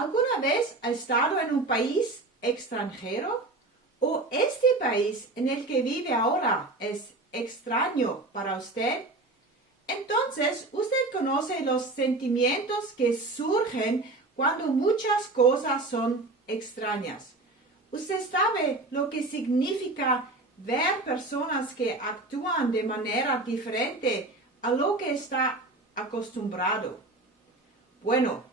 ¿Alguna vez ha estado en un país extranjero? ¿O este país en el que vive ahora es extraño para usted? Entonces, usted conoce los sentimientos que surgen cuando muchas cosas son extrañas. Usted sabe lo que significa ver personas que actúan de manera diferente a lo que está acostumbrado. Bueno,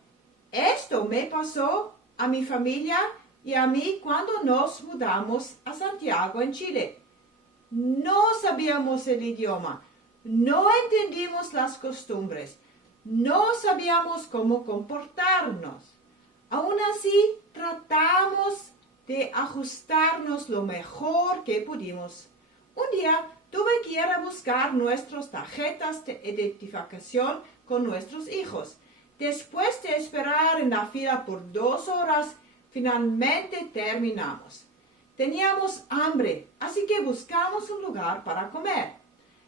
esto me pasó a mi familia y a mí cuando nos mudamos a Santiago, en Chile. No sabíamos el idioma, no entendimos las costumbres, no sabíamos cómo comportarnos. Aún así, tratamos de ajustarnos lo mejor que pudimos. Un día tuve que ir a buscar nuestras tarjetas de identificación con nuestros hijos. Después de esperar en la fila por 2 horas, finalmente terminamos. Teníamos hambre, así que buscamos un lugar para comer.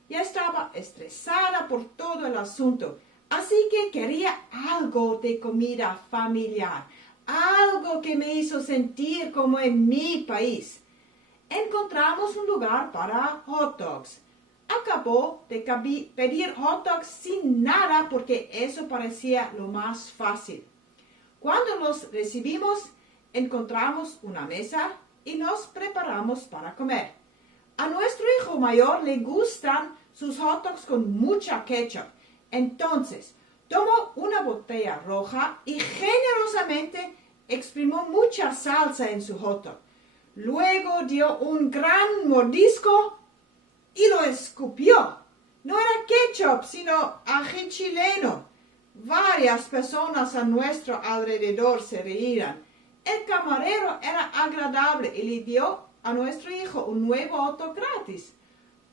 Ya estaba estresada por todo el asunto, así que quería algo de comida familiar, algo que me hizo sentir como en mi país. Encontramos un lugar para hot dogs. Acabó de pedir hot dogs sin nada porque eso parecía lo más fácil. Cuando los recibimos, encontramos una mesa y nos preparamos para comer. A nuestro hijo mayor le gustan sus hot dogs con mucha ketchup. Entonces, tomó una botella roja y generosamente exprimió mucha salsa en su hot dog. Luego dio un gran mordisco y lo escupió. No era ketchup, sino ají chileno. Varias personas a nuestro alrededor se reían. El camarero era agradable y le dio a nuestro hijo un nuevo hot dog gratis.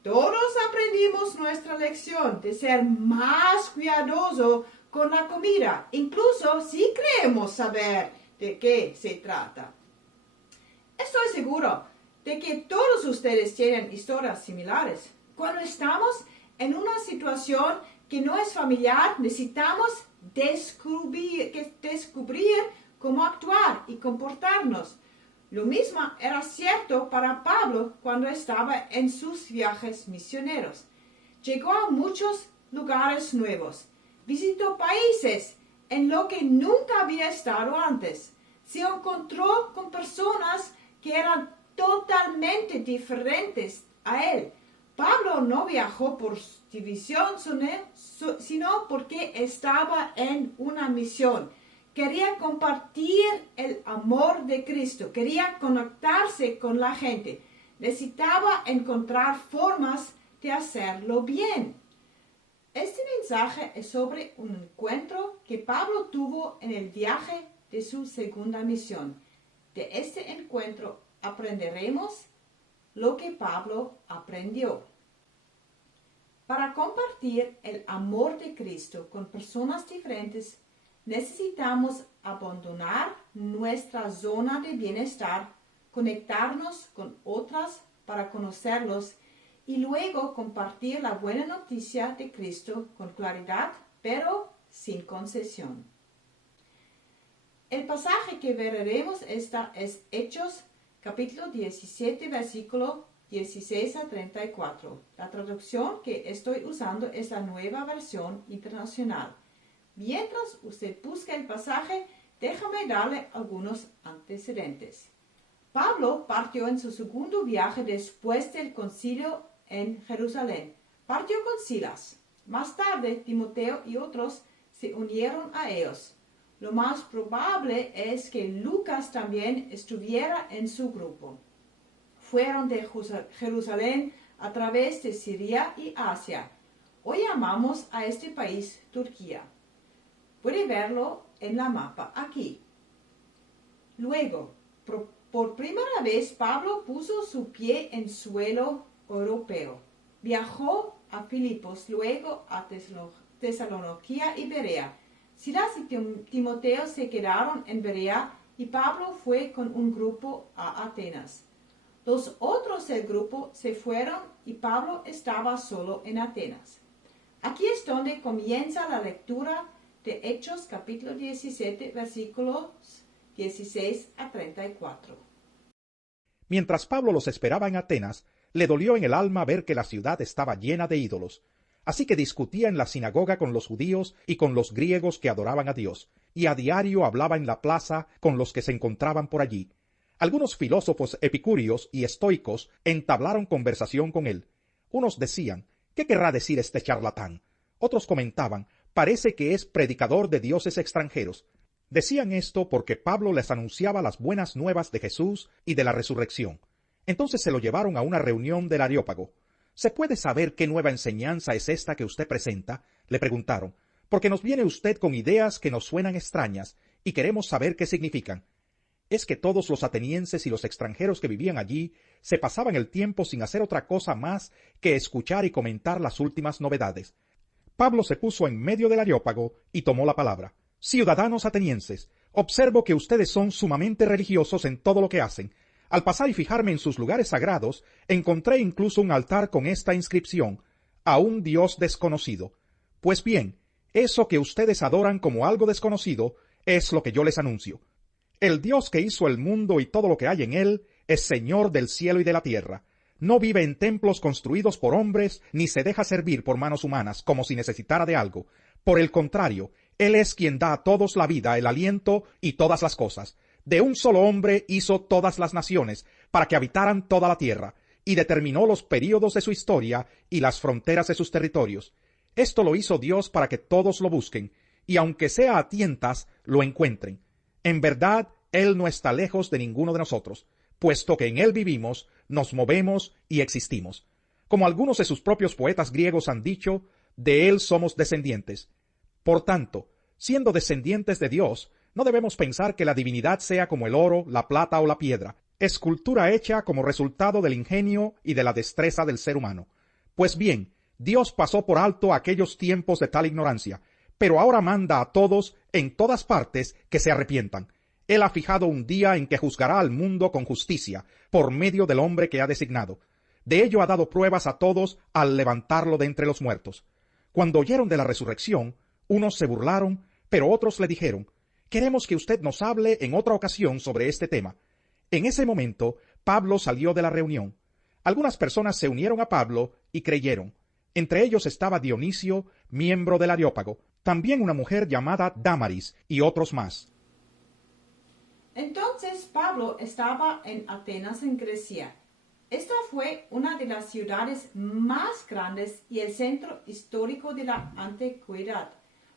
Todos aprendimos nuestra lección de ser más cuidadoso con la comida, incluso si creemos saber de qué se trata. Estoy seguro de que todos ustedes tienen historias similares. Cuando estamos en una situación que no es familiar, necesitamos descubrir cómo actuar y comportarnos. Lo mismo era cierto para Pablo cuando estaba en sus viajes misioneros. Llegó a muchos lugares nuevos, visitó países en los que nunca había estado antes. Se encontró con personas que eran totalmente diferentes a él. Pablo no viajó por división, sino porque estaba en una misión. Quería compartir el amor de Cristo, quería conectarse con la gente. Necesitaba encontrar formas de hacerlo bien. Este mensaje es sobre un encuentro que Pablo tuvo en el viaje de su segunda misión. De este encuentro aprenderemos lo que Pablo aprendió. Para compartir el amor de Cristo con personas diferentes, necesitamos abandonar nuestra zona de bienestar, conectarnos con otras para conocerlos y luego compartir la buena noticia de Cristo con claridad, pero sin concesión. El pasaje que veremos es Hechos capítulo 17, versículo 16 a 34. La traducción que estoy usando es la Nueva Versión Internacional. Mientras usted busca el pasaje, déjame darle algunos antecedentes. Pablo partió en su segundo viaje después del concilio en Jerusalén. Partió con Silas. Más tarde, Timoteo y otros se unieron a ellos. Lo más probable es que Lucas también estuviera en su grupo. Fueron de Jerusalén a través de Siria y Asia. Hoy llamamos a este país Turquía. Puede verlo en la mapa aquí. Luego, por primera vez, Pablo puso su pie en suelo europeo. Viajó a Filipos, luego a Tesalonicia y Berea. Silas y Timoteo se quedaron en Berea y Pablo fue con un grupo a Atenas. Los otros del grupo se fueron y Pablo estaba solo en Atenas. Aquí es donde comienza la lectura de Hechos capítulo 17, versículos 16 a 34. Mientras Pablo los esperaba en Atenas, le dolió en el alma ver que la ciudad estaba llena de ídolos. Así que discutía en la sinagoga con los judíos y con los griegos que adoraban a Dios, y a diario hablaba en la plaza con los que se encontraban por allí. Algunos filósofos epicúreos y estoicos entablaron conversación con él. Unos decían, ¿qué querrá decir este charlatán? Otros comentaban, parece que es predicador de dioses extranjeros. Decían esto porque Pablo les anunciaba las buenas nuevas de Jesús y de la resurrección. Entonces se lo llevaron a una reunión del Areópago. ¿Se puede saber qué nueva enseñanza es esta que usted presenta?, le preguntaron, porque nos viene usted con ideas que nos suenan extrañas y queremos saber qué significan. Es que todos los atenienses y los extranjeros que vivían allí se pasaban el tiempo sin hacer otra cosa más que escuchar y comentar las últimas novedades. Pablo se puso en medio del Areópago y tomó la palabra. Ciudadanos atenienses, observo que ustedes son sumamente religiosos en todo lo que hacen. Al pasar y fijarme en sus lugares sagrados, encontré incluso un altar con esta inscripción, a un Dios desconocido. Pues bien, eso que ustedes adoran como algo desconocido es lo que yo les anuncio. El Dios que hizo el mundo y todo lo que hay en él es Señor del cielo y de la tierra. No vive en templos construidos por hombres, ni se deja servir por manos humanas como si necesitara de algo. Por el contrario, Él es quien da a todos la vida, el aliento y todas las cosas. De un solo hombre hizo todas las naciones, para que habitaran toda la tierra, y determinó los períodos de su historia y las fronteras de sus territorios. Esto lo hizo Dios para que todos lo busquen, y aunque sea a tientas, lo encuentren. En verdad, Él no está lejos de ninguno de nosotros, puesto que en Él vivimos, nos movemos y existimos. Como algunos de sus propios poetas griegos han dicho, de Él somos descendientes. Por tanto, siendo descendientes de Dios, no debemos pensar que la divinidad sea como el oro, la plata o la piedra, escultura hecha como resultado del ingenio y de la destreza del ser humano. Pues bien, Dios pasó por alto aquellos tiempos de tal ignorancia, pero ahora manda a todos, en todas partes, que se arrepientan. Él ha fijado un día en que juzgará al mundo con justicia, por medio del hombre que ha designado. De ello ha dado pruebas a todos al levantarlo de entre los muertos. Cuando oyeron de la resurrección, unos se burlaron, pero otros le dijeron, queremos que usted nos hable en otra ocasión sobre este tema. En ese momento, Pablo salió de la reunión. Algunas personas se unieron a Pablo y creyeron. Entre ellos estaba Dionisio, miembro del Areópago, también una mujer llamada Dámaris y otros más. Entonces Pablo estaba en Atenas, en Grecia. Esta fue una de las ciudades más grandes y el centro histórico de la antigüedad.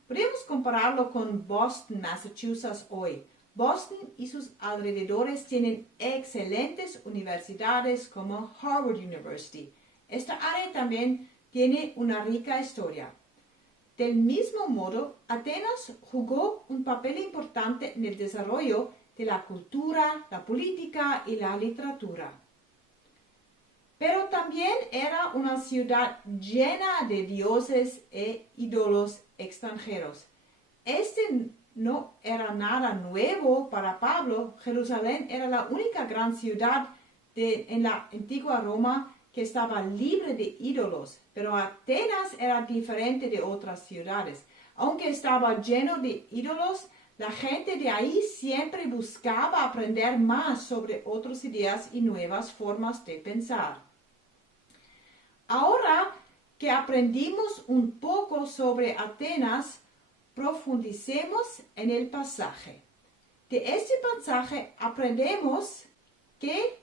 Podemos compararlo con Boston, Massachusetts hoy. Boston y sus alrededores tienen excelentes universidades como Harvard University. Esta área también tiene una rica historia. Del mismo modo, Atenas jugó un papel importante en el desarrollo de la cultura, la política y la literatura. Pero también era una ciudad llena de dioses e ídolos extranjeros. Este no era nada nuevo para Pablo. Jerusalén era la única gran ciudad en la antigua Roma que estaba libre de ídolos, pero Atenas era diferente de otras ciudades. Aunque estaba lleno de ídolos, la gente de ahí siempre buscaba aprender más sobre otras ideas y nuevas formas de pensar. Ahora que aprendimos un poco sobre Atenas, profundicemos en el pasaje. De este pasaje aprendemos que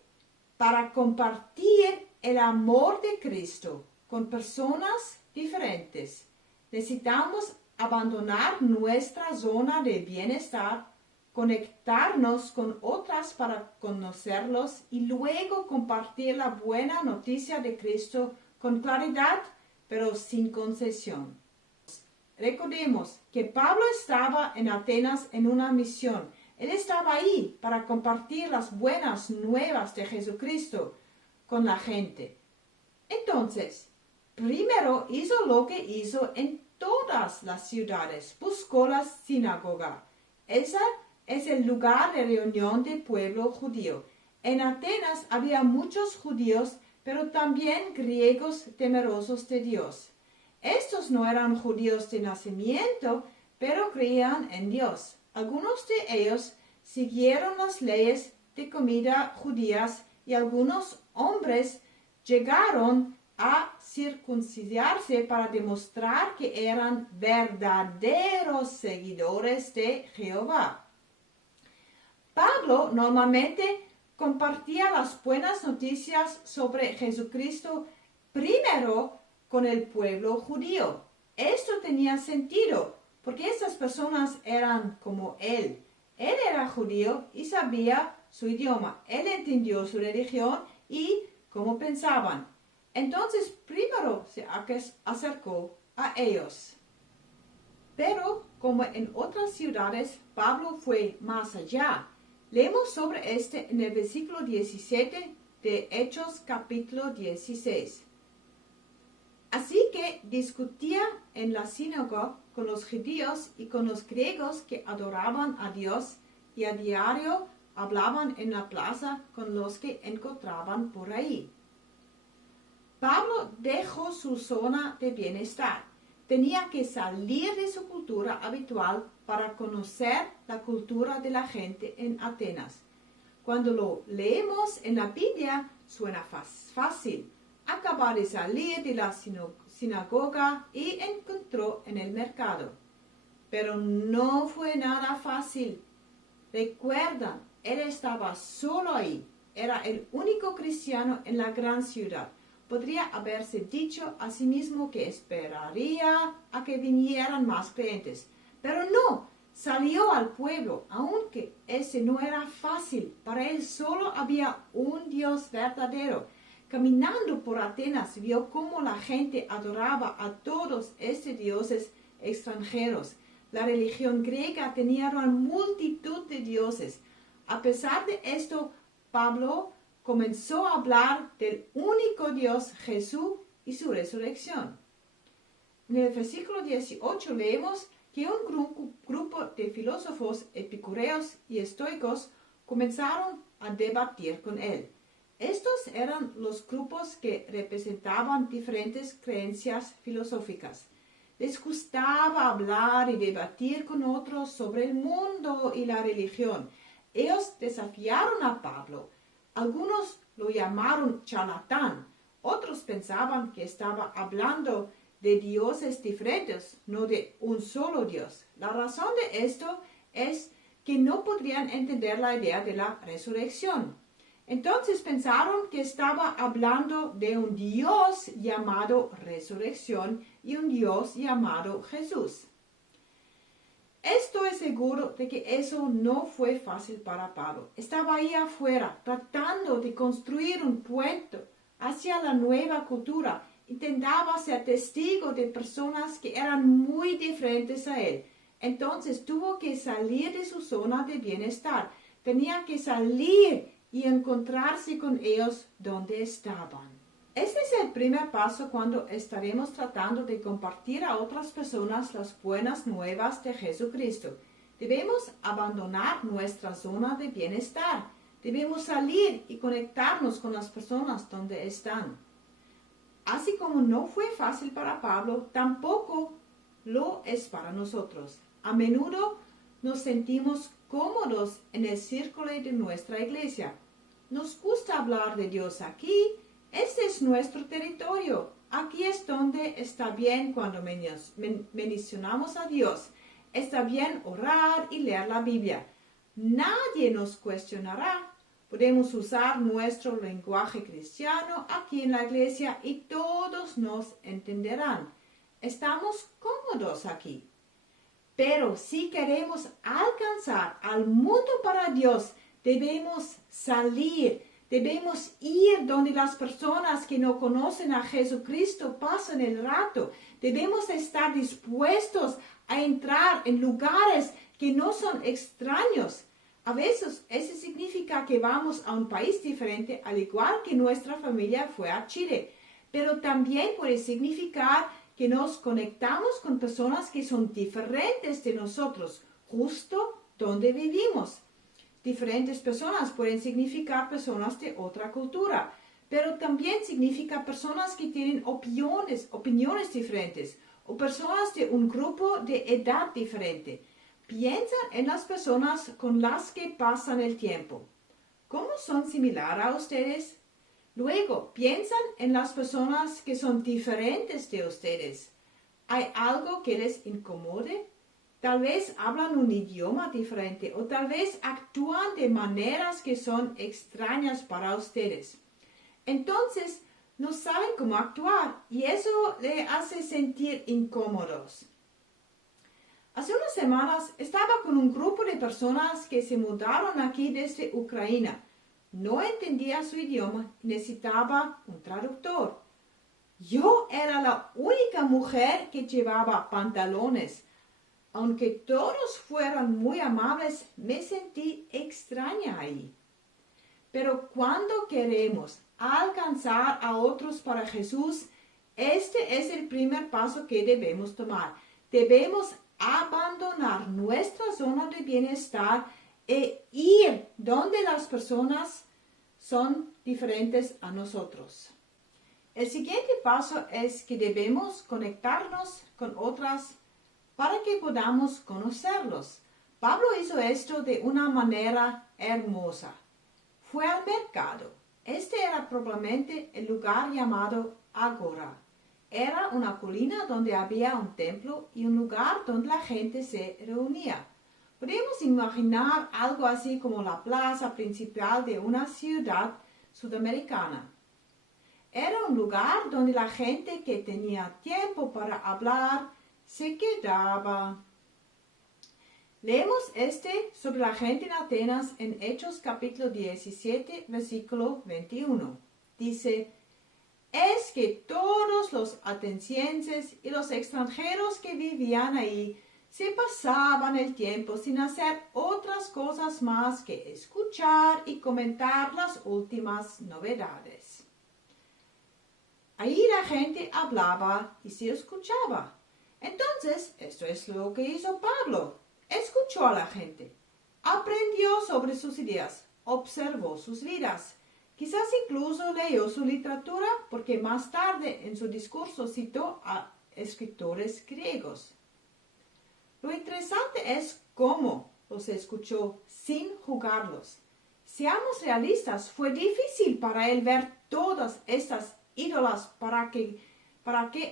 para compartir el amor de Cristo con personas diferentes, necesitamos abandonar nuestra zona de bienestar, conectarnos con otras para conocerlos y luego compartir la buena noticia de Cristo con claridad, pero sin concesión. Recordemos que Pablo estaba en Atenas en una misión. Él estaba ahí para compartir las buenas nuevas de Jesucristo con la gente. Entonces, primero hizo lo que hizo en todas las ciudades. Buscó la sinagoga. Ese es el lugar de reunión del pueblo judío. En Atenas había muchos judíos, pero también griegos temerosos de Dios. Estos no eran judíos de nacimiento, pero creían en Dios. Algunos de ellos siguieron las leyes de comida judías y algunos hombres llegaron a circuncidarse para demostrar que eran verdaderos seguidores de Jehová. Pablo normalmente compartía las buenas noticias sobre Jesucristo primero con el pueblo judío. Esto tenía sentido porque esas personas eran como él. Él era judío y sabía su idioma. Él entendió su religión y cómo pensaban. Entonces primero se acercó a ellos. Pero como en otras ciudades, Pablo fue más allá. Leemos sobre este en el versículo 17 de Hechos capítulo 16. Así que discutía en la sinagoga con los judíos y con los griegos que adoraban a Dios y a diario hablaban en la plaza con los que encontraban por ahí. Pablo dejó su zona de bienestar. Tenía que salir de su cultura habitual para conocer la cultura de la gente en Atenas. Cuando lo leemos en la Biblia, suena fácil. Acaba de salir de la sinagoga y encontró en el mercado. Pero no fue nada fácil. Recuerdan, él estaba solo ahí. Era el único cristiano en la gran ciudad. Podría haberse dicho a sí mismo que esperaría a que vinieran más creyentes. Pero no, salió al pueblo, aunque ese no era fácil. Para él solo había un Dios verdadero. Caminando por Atenas, vio cómo la gente adoraba a todos estos dioses extranjeros. La religión griega tenía una multitud de dioses. A pesar de esto, Pablo comenzó a hablar del único Dios, Jesús, y su resurrección. En el versículo 18 leemos que un grupo de filósofos epicureos y estoicos comenzaron a debatir con él. Estos eran los grupos que representaban diferentes creencias filosóficas. Les gustaba hablar y debatir con otros sobre el mundo y la religión. Ellos desafiaron a Pablo. Algunos lo llamaron charlatán. Otros pensaban que estaba hablando de dioses diferentes, no de un solo Dios. La razón de esto es que no podrían entender la idea de la resurrección. Entonces pensaron que estaba hablando de un Dios llamado resurrección y un Dios llamado Jesús. Estoy seguro de que eso no fue fácil para Pablo. Estaba ahí afuera tratando de construir un puente hacia la nueva cultura. Intentaba ser testigo de personas que eran muy diferentes a él. Entonces tuvo que salir de su zona de bienestar. Tenía que salir y encontrarse con ellos donde estaban. Este es el primer paso cuando estaremos tratando de compartir a otras personas las buenas nuevas de Jesucristo. Debemos abandonar nuestra zona de bienestar. Debemos salir y conectarnos con las personas donde están. Así como no fue fácil para Pablo, tampoco lo es para nosotros. A menudo nos sentimos cómodos en el círculo de nuestra iglesia. Nos gusta hablar de Dios aquí. Este es nuestro territorio. Aquí es donde está bien cuando mencionamos a Dios. Está bien orar y leer la Biblia. Nadie nos cuestionará. Podemos usar nuestro lenguaje cristiano aquí en la iglesia y todos nos entenderán. Estamos cómodos aquí. Pero si queremos alcanzar al mundo para Dios, debemos salir. Debemos ir donde las personas que no conocen a Jesucristo pasan el rato. Debemos estar dispuestos a entrar en lugares que no son extraños. A veces eso significa que vamos a un país diferente, al igual que nuestra familia fue a Chile. Pero también puede significar que nos conectamos con personas que son diferentes de nosotros, justo donde vivimos. Diferentes personas pueden significar personas de otra cultura, pero también significa personas que tienen opiniones diferentes o personas de un grupo de edad diferente. Piensan en las personas con las que pasan el tiempo. ¿Cómo son similares a ustedes? Luego, piensan en las personas que son diferentes de ustedes. ¿Hay algo que les incomode? Tal vez hablan un idioma diferente o tal vez actúan de maneras que son extrañas para ustedes. Entonces, no saben cómo actuar y eso les hace sentir incómodos. Hace unas semanas estaba con un grupo de personas que se mudaron aquí desde Ucrania. No entendía su idioma y necesitaba un traductor. Yo era la única mujer que llevaba pantalones. Aunque todos fueran muy amables, me sentí extraña ahí. Pero cuando queremos alcanzar a otros para Jesús, este es el primer paso que debemos tomar. Debemos abandonar nuestra zona de bienestar e ir donde las personas son diferentes a nosotros. El siguiente paso es que debemos conectarnos con otras para que podamos conocerlos. Pablo hizo esto de una manera hermosa. Fue al mercado. Este era probablemente el lugar llamado Agora. Era una colina donde había un templo y un lugar donde la gente se reunía. Podemos imaginar algo así como la plaza principal de una ciudad sudamericana. Era un lugar donde la gente que tenía tiempo para hablar se quedaba. Leemos sobre la gente en Atenas en Hechos capítulo 17, versículo 21. Dice: es que todos los atenienses y los extranjeros que vivían ahí se pasaban el tiempo sin hacer otras cosas más que escuchar y comentar las últimas novedades. Ahí la gente hablaba y se escuchaba. Entonces, esto es lo que hizo Pablo. Escuchó a la gente, aprendió sobre sus ideas, observó sus vidas. Quizás incluso leyó su literatura porque más tarde en su discurso citó a escritores griegos. Lo interesante es cómo los escuchó sin juzgarlos. Seamos realistas, fue difícil para él ver todas estas ídolas para que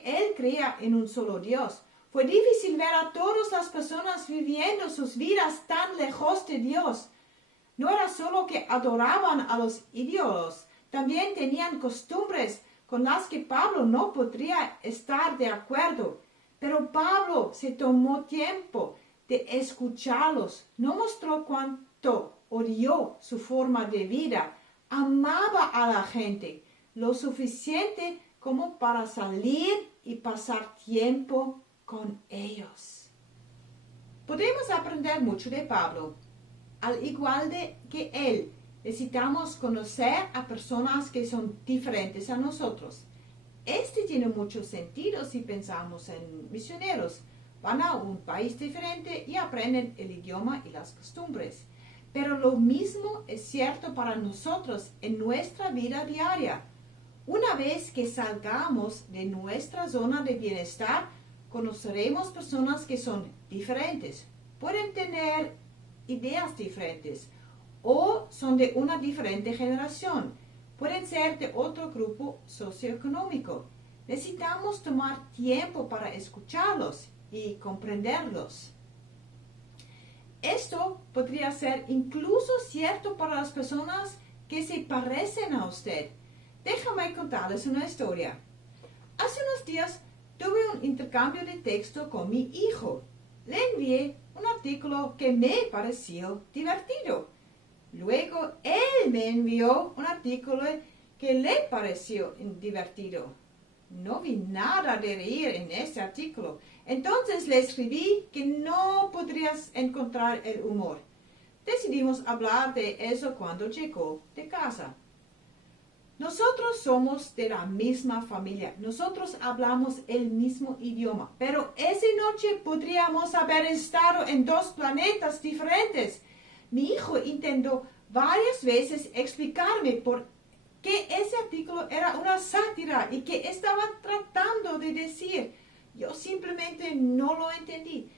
él crea en un solo Dios. Fue difícil ver a todas las personas viviendo sus vidas tan lejos de Dios. No era solo que adoraban a los ídolos, también tenían costumbres con las que Pablo no podría estar de acuerdo. Pero Pablo se tomó tiempo de escucharlos, no mostró cuánto odió su forma de vida, amaba a la gente lo suficiente como para salir y pasar tiempo con ellos. Podemos aprender mucho de Pablo. Al igual que él, necesitamos conocer a personas que son diferentes a nosotros. Tiene mucho sentido si pensamos en misioneros. Van a un país diferente y aprenden el idioma y las costumbres. Pero lo mismo es cierto para nosotros en nuestra vida diaria. Una vez que salgamos de nuestra zona de bienestar, conoceremos personas que son diferentes. Pueden tener ideas diferentes o son de una diferente generación. Pueden ser de otro grupo socioeconómico. Necesitamos tomar tiempo para escucharlos y comprenderlos. Esto podría ser incluso cierto para las personas que se parecen a usted. Déjame contarles una historia. Hace unos días tuve un intercambio de texto con mi hijo. Le envié un artículo que me pareció divertido. Luego él me envió un artículo que le pareció divertido. No vi nada de reír en este artículo. Entonces le escribí que no podrías encontrar el humor. Decidimos hablar de eso cuando llegó de casa. Nosotros somos de la misma familia. Nosotros hablamos el mismo idioma. Pero esa noche podríamos haber estado en dos planetas diferentes. Mi hijo intentó varias veces explicarme por qué ese artículo era una sátira y qué estaba tratando de decir. Yo simplemente no lo entendí.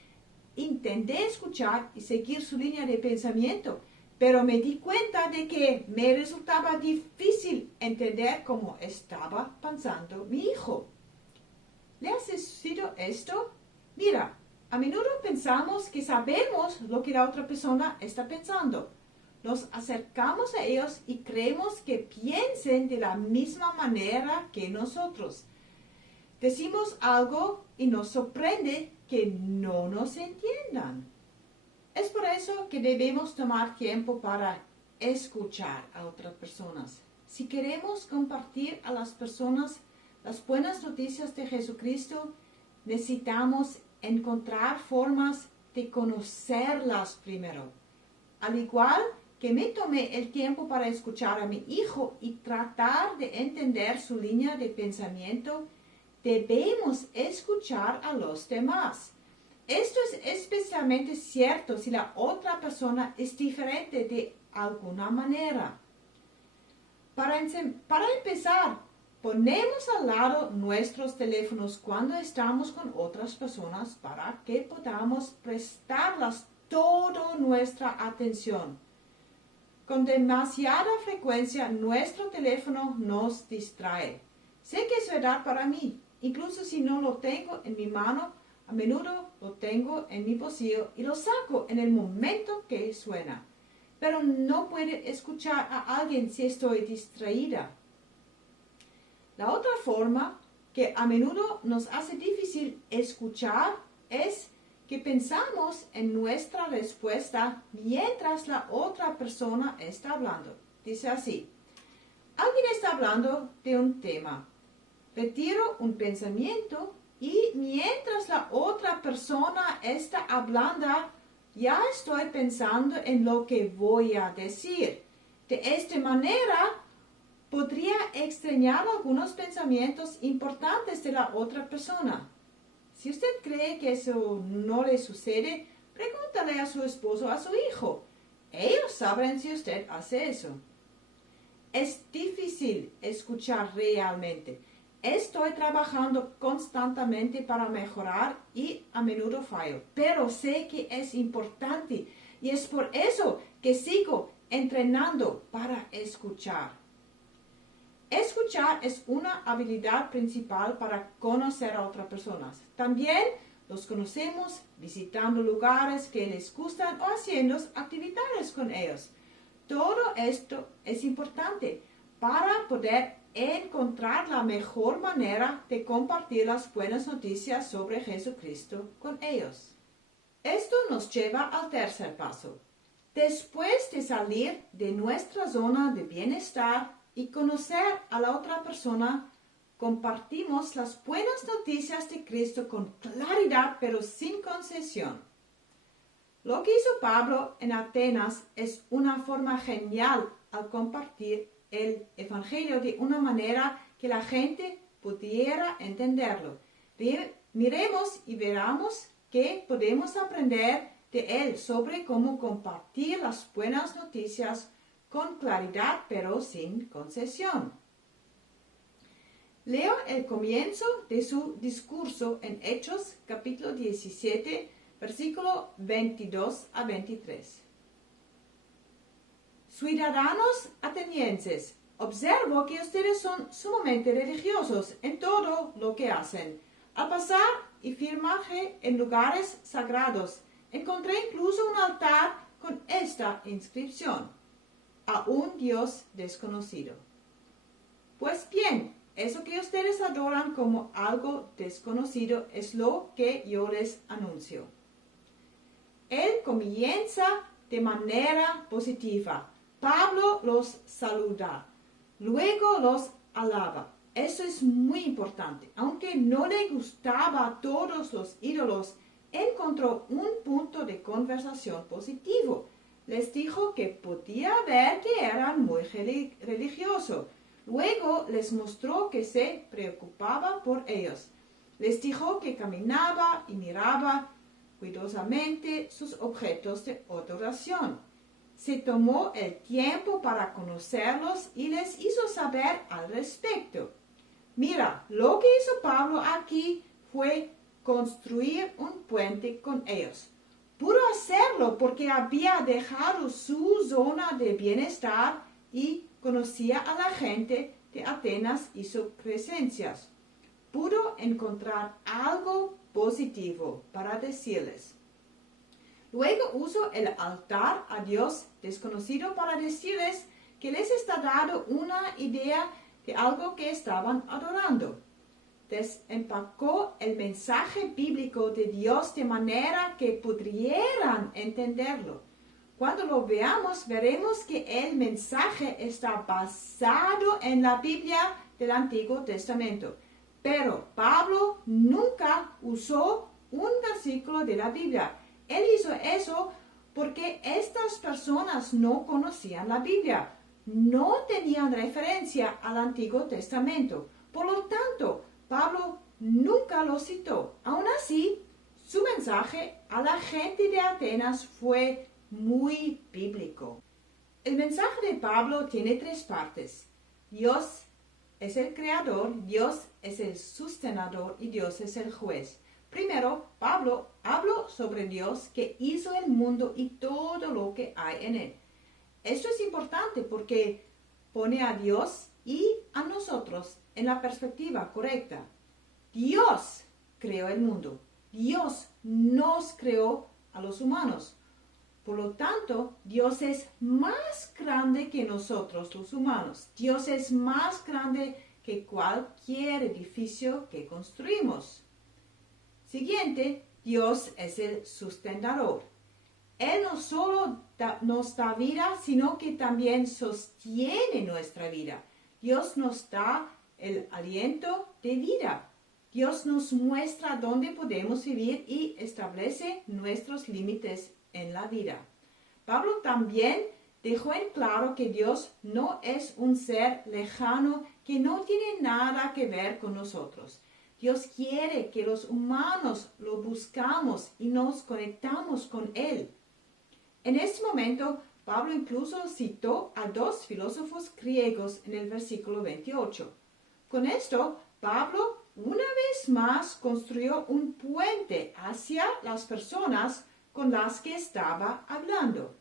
Intenté escuchar y seguir su línea de pensamiento, pero me di cuenta de que me resultaba difícil entender cómo estaba pensando mi hijo. ¿Le ha sucedido esto? Mira, a menudo pensamos que sabemos lo que la otra persona está pensando. Nos acercamos a ellos y creemos que piensen de la misma manera que nosotros. Decimos algo y nos sorprende que no nos entiendan. Es por eso que debemos tomar tiempo para escuchar a otras personas. Si queremos compartir a las personas las buenas noticias de Jesucristo, necesitamos encontrar formas de conocerlas primero. Al igual que me tomé el tiempo para escuchar a mi hijo y tratar de entender su línea de pensamiento, debemos escuchar a los demás. Esto es especialmente cierto si la otra persona es diferente de alguna manera. Para empezar, ponemos al lado nuestros teléfonos cuando estamos con otras personas para que podamos prestarles toda nuestra atención. Con demasiada frecuencia nuestro teléfono nos distrae. Sé que es verdad para mí. Incluso si no lo tengo en mi mano, a menudo lo tengo en mi bolsillo y lo saco en el momento que suena. Pero no puedo escuchar a alguien si estoy distraída. La otra forma que a menudo nos hace difícil escuchar es que pensamos en nuestra respuesta mientras la otra persona está hablando. Dice así: alguien está hablando de un tema. Retiro un pensamiento y mientras la otra persona está hablando, ya estoy pensando en lo que voy a decir. De esta manera, podría extrañar algunos pensamientos importantes de la otra persona. Si usted cree que eso no le sucede, pregúntale a su esposo o a su hijo. Ellos sabrán si usted hace eso. Es difícil escuchar realmente. Estoy trabajando constantemente para mejorar y a menudo fallo, pero sé que es importante y es por eso que sigo entrenando para escuchar. Escuchar es una habilidad principal para conocer a otras personas. También los conocemos visitando lugares que les gustan o haciendo actividades con ellos. Todo esto es importante para poder encontrar la mejor manera de compartir las buenas noticias sobre Jesucristo con ellos. Esto nos lleva al tercer paso. Después de salir de nuestra zona de bienestar y conocer a la otra persona, compartimos las buenas noticias de Cristo con claridad pero sin concesión. Lo que hizo Pablo en Atenas es una forma genial al compartir el Evangelio de una manera que la gente pudiera entenderlo. Miremos y veramos que podemos aprender de él sobre cómo compartir las buenas noticias con claridad pero sin concesión. Leo el comienzo de su discurso en Hechos capítulo 17, versículo 22 a 23. Ciudadanos atenienses, observo que ustedes son sumamente religiosos en todo lo que hacen. Al pasar y firmarme en lugares sagrados, encontré incluso un altar con esta inscripción: a un Dios desconocido. Pues bien, eso que ustedes adoran como algo desconocido es lo que yo les anuncio. Él comienza de manera positiva. Pablo los saluda, luego los alaba. Eso es muy importante. Aunque no le gustaba a todos los ídolos, encontró un punto de conversación positivo. Les dijo que podía ver que eran muy religiosos. Luego les mostró que se preocupaba por ellos. Les dijo que caminaba y miraba cuidadosamente sus objetos de adoración. Se tomó el tiempo para conocerlos y les hizo saber al respecto. Mira, lo que hizo Pablo aquí fue construir un puente con ellos. Pudo hacerlo porque había dejado su zona de bienestar y conocía a la gente de Atenas y sus creencias. Pudo encontrar algo positivo para decirles. Luego usó el altar a Dios desconocido para decirles que les está dando una idea de algo que estaban adorando. Desempacó el mensaje bíblico de Dios de manera que pudieran entenderlo. Cuando lo veamos, veremos que el mensaje está basado en la Biblia del Antiguo Testamento. Pero Pablo nunca usó un versículo de la Biblia. Él hizo eso porque estas personas no conocían la Biblia, no tenían referencia al Antiguo Testamento. Por lo tanto, Pablo nunca lo citó. Aún así, su mensaje a la gente de Atenas fue muy bíblico. El mensaje de Pablo tiene tres partes. Dios es el creador, Dios es el sustenador y Dios es el juez. Primero, Pablo habló sobre Dios que hizo el mundo y todo lo que hay en él. Esto es importante porque pone a Dios y a nosotros en la perspectiva correcta. Dios creó el mundo. Dios nos creó a los humanos. Por lo tanto, Dios es más grande que nosotros los humanos. Dios es más grande que cualquier edificio que construimos. Siguiente, Dios es el sustentador. Él no solo nos da vida, sino que también sostiene nuestra vida. Dios nos da el aliento de vida. Dios nos muestra dónde podemos vivir y establece nuestros límites en la vida. Pablo también dejó en claro que Dios no es un ser lejano que no tiene nada que ver con nosotros. Dios quiere que los humanos lo buscamos y nos conectamos con Él. En este momento, Pablo incluso citó a dos filósofos griegos en el versículo 28. Con esto, Pablo una vez más construyó un puente hacia las personas con las que estaba hablando.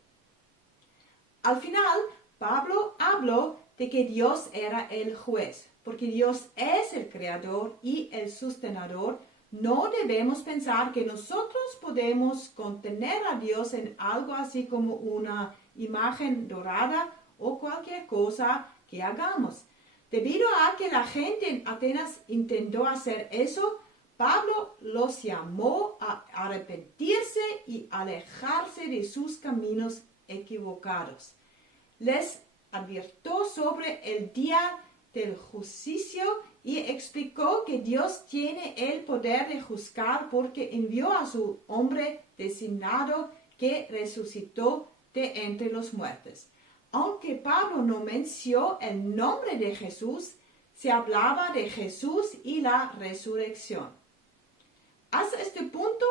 Al final, Pablo habló de que Dios era el juez, porque Dios es el creador y el sustenador. No debemos pensar que nosotros podemos contener a Dios en algo así como una imagen dorada o cualquier cosa que hagamos. Debido a que la gente en Atenas intentó hacer eso, Pablo los llamó a arrepentirse y alejarse de sus caminos equivocados. Les advirtió sobre el día del juicio y explicó que Dios tiene el poder de juzgar porque envió a su hombre designado que resucitó de entre los muertos. Aunque Pablo no mencionó el nombre de Jesús, se hablaba de Jesús y la resurrección. Hasta este punto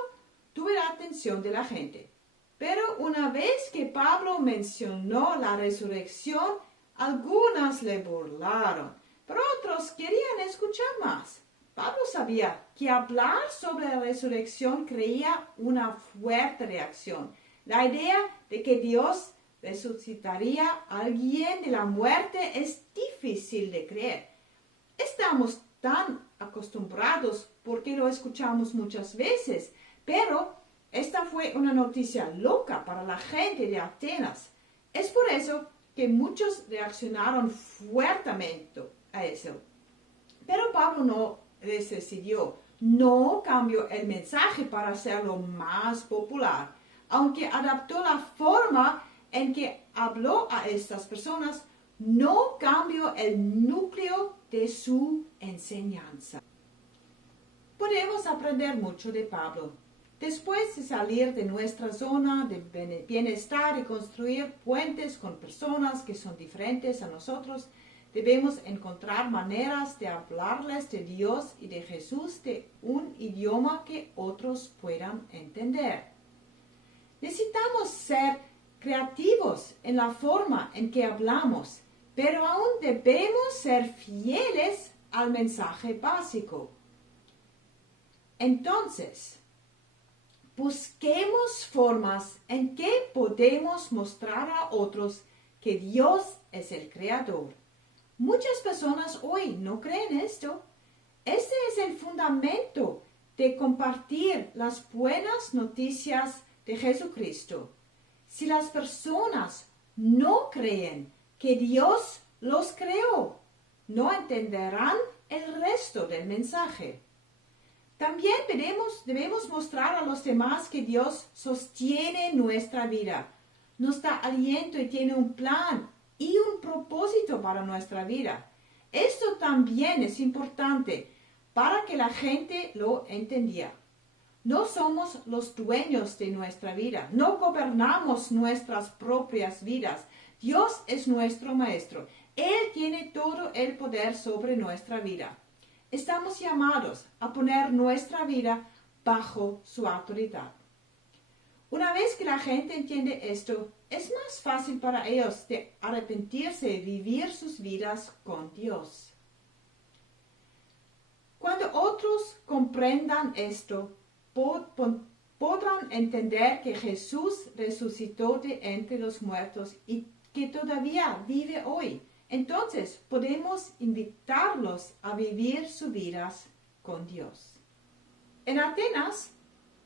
tuve la atención de la gente. Pero una vez que Pablo mencionó la resurrección, algunas le burlaron, pero otros querían escuchar más. Pablo sabía que hablar sobre la resurrección creía una fuerte reacción. La idea de que Dios resucitaría a alguien de la muerte es difícil de creer. Estamos tan acostumbrados porque lo escuchamos muchas veces, pero esta fue una noticia loca para la gente de Atenas. Es por eso que muchos reaccionaron fuertemente a eso. Pero Pablo no decidió, no cambió el mensaje para hacerlo más popular, aunque adaptó la forma en que habló a estas personas, no cambió el núcleo de su enseñanza. Podemos aprender mucho de Pablo. Después de salir de nuestra zona de bienestar y construir puentes con personas que son diferentes a nosotros, debemos encontrar maneras de hablarles de Dios y de Jesús de un idioma que otros puedan entender. Necesitamos ser creativos en la forma en que hablamos, pero aún debemos ser fieles al mensaje básico. Entonces, busquemos formas en que podemos mostrar a otros que Dios es el Creador. Muchas personas hoy no creen esto. Este es el fundamento de compartir las buenas noticias de Jesucristo. Si las personas no creen que Dios los creó, no entenderán el resto del mensaje. También debemos mostrar a los demás que Dios sostiene nuestra vida, nos da aliento y tiene un plan y un propósito para nuestra vida. Esto también es importante para que la gente lo entendiera. No somos los dueños de nuestra vida, no gobernamos nuestras propias vidas. Dios es nuestro maestro. Él tiene todo el poder sobre nuestra vida. Estamos llamados a poner nuestra vida bajo su autoridad. Una vez que la gente entiende esto, es más fácil para ellos de arrepentirse y vivir sus vidas con Dios. Cuando otros comprendan esto, podrán entender que Jesús resucitó de entre los muertos y que todavía vive hoy. Entonces podemos invitarlos a vivir sus vidas con Dios. En Atenas,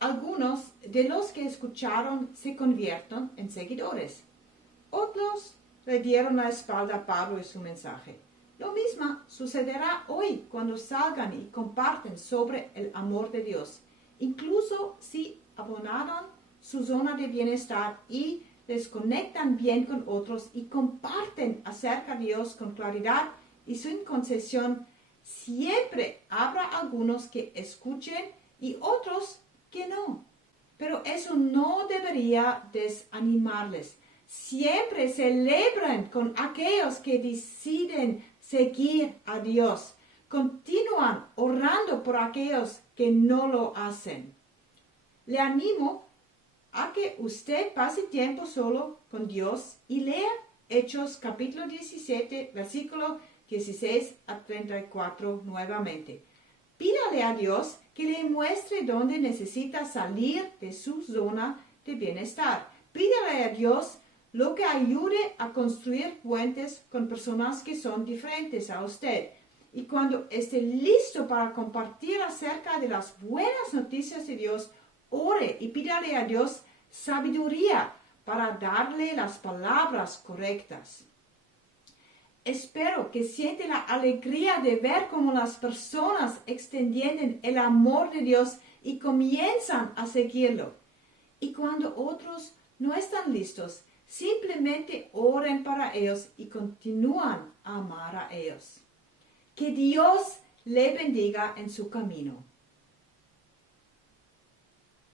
algunos de los que escucharon se convierten en seguidores. Otros le dieron la espalda a Pablo y su mensaje. Lo mismo sucederá hoy cuando salgan y comparten sobre el amor de Dios. Incluso si abonaron su zona de bienestar y les conectan bien con otros y comparten acerca de Dios con claridad y sin concesión, siempre habrá algunos que escuchen y otros que no. Pero eso no debería desanimarles. Siempre celebren con aquellos que deciden seguir a Dios. Continúan orando por aquellos que no lo hacen. Le animo a que usted pase tiempo solo con Dios y lea Hechos capítulo 17, versículo 16 a 34 nuevamente. Pídale a Dios que le muestre dónde necesita salir de su zona de bienestar. Pídale a Dios lo que ayude a construir puentes con personas que son diferentes a usted. Y cuando esté listo para compartir acerca de las buenas noticias de Dios, ore y pídale a Dios sabiduría para darle las palabras correctas. Espero que siente la alegría de ver cómo las personas extienden el amor de Dios y comienzan a seguirlo. Y cuando otros no están listos, simplemente oren para ellos y continúan a amar a ellos. Que Dios le bendiga en su camino.